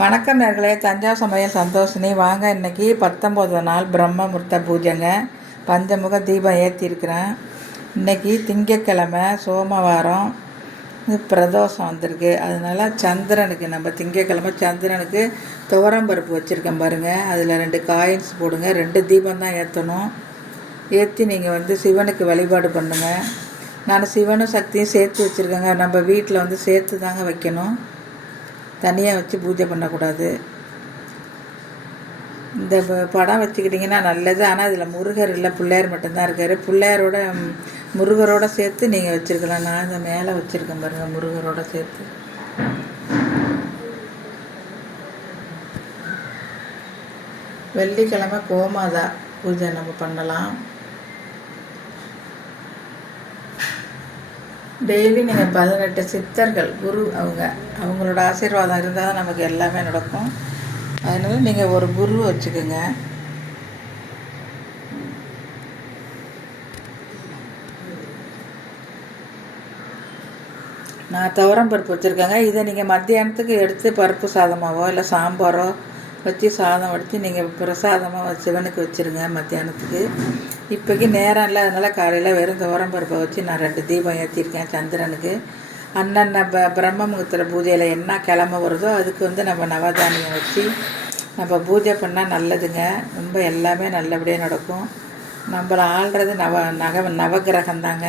வணக்கம் நேர்களே, தஞ்சாவூர் சமையல் சந்தோஷினி. வாங்க, இன்றைக்கி 19 நாள் பிரம்ம முகூர்த்த பூஜைங்க. பஞ்சமுக தீபம் ஏற்றிருக்கிறேன். இன்றைக்கி திங்கக்கிழமை, சோமவாரம், பிரதோஷம் வந்திருக்கு. அதனால் சந்திரனுக்கு நம்ம திங்கக்கிழமை சந்திரனுக்கு துவரம்பருப்பு வச்சுருக்கேன் பாருங்கள். அதில் 2 காயின்ஸ் போடுங்க. 2 தீபம் தான் ஏற்றணும். ஏற்றி நீங்கள் சிவனுக்கு வழிபாடு பண்ணுங்கள். நான் சிவனும் சக்தியும் சேர்த்து வச்சுருக்கேங்க. நம்ம வீட்டில் சேர்த்து தாங்க வைக்கணும், தனியாக வச்சு பூஜை பண்ணக்கூடாது. இந்த படம் வச்சுக்கிட்டிங்கன்னா நல்லது. ஆனால் இதில் முருகர் இல்லை, பிள்ளையார் மட்டும்தான் இருக்கார். முருகரோட சேர்த்து நீங்கள் வச்சுருக்கலாம். நான் இந்த மேலே வச்சுருக்கேன் பாருங்கள், முருகரோட சேர்த்து. வெள்ளிக்கிழமை கோமாதா பூஜை நம்ம பண்ணலாம். டெய்லி நீங்கள் 18 சித்தர்கள் குரு அவங்களோட ஆசீர்வாதம் இருந்தால் தான் நமக்கு எல்லாமே நடக்கும். அதனால் நீங்கள் ஒரு குரு வச்சுக்கோங்க. நான் துவரம் பருப்பு வச்சுருக்கேங்க. இதை நீங்கள் மத்தியானத்துக்கு எடுத்து பருப்பு சாதமாவோ இல்லை சாம்பாரோ வச்சு சாதம் வடித்து நீங்கள் பிரசாதமாக சிவனுக்கு வச்சுருங்க மத்தியானத்துக்கு. இப்போக்கி நேரம் இல்லை, அதனால் காலையில் வெறும் துவரம் பருப்பை வச்சு நான் 2 தீபம் ஏற்றிருக்கேன் சந்திரனுக்கு. அண்ணன் பிரம்ம முகூர்த்த பூஜையில் என்ன கிழமை வருதோ அதுக்கு நம்ம நவதானியம் வச்சு நம்ம பூஜை பண்ணால் நல்லதுங்க. ரொம்ப எல்லாமே நல்லபடியாக நடக்கும். நம்மளை ஆள்றது நவகிரகம் தாங்க.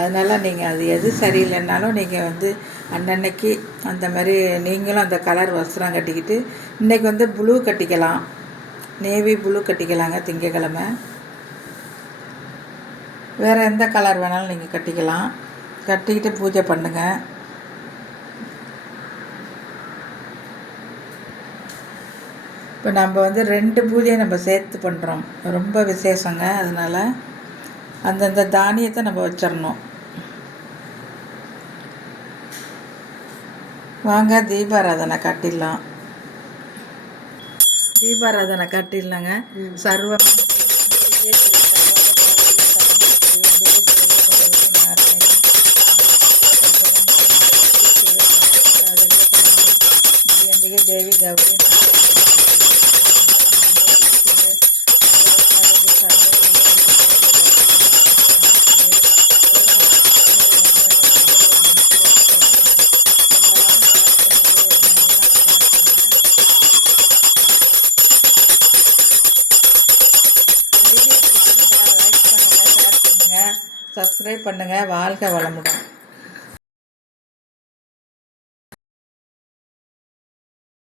அதனால் நீங்கள் அது எது சரியில்லைன்னாலும் நீங்கள் அன்னன்னைக்கு அந்த மாதிரி நீங்களும் அந்த கலர் வஸ்திரம் கட்டிக்கிட்டு இன்றைக்கி ப்ளூ கட்டிக்கலாம், நேவி ப்ளூ கட்டிக்கலாங்க திங்கக்கிழமை. வேறு எந்த கலர் வேணாலும் நீங்கள் கட்டிக்கலாம். கட்டிக்கிட்டு பூஜை பண்ணுங்கள். இப்போ நம்ம 2 பூஜையை நம்ம சேர்த்து பண்ணுறோம், ரொம்ப விசேஷங்க. அதனால் அந்தந்த தானியத்தை நம்ம வச்சிடணும். வாங்க, தீபாராதனை காட்டிடலாம். தீபாராதனை காட்டிடலாங்க. சர்வம் தேவி கௌரி சப்ஸ்கிரைப் பண்ணுங்கள். வாழ்க வளமுடன்.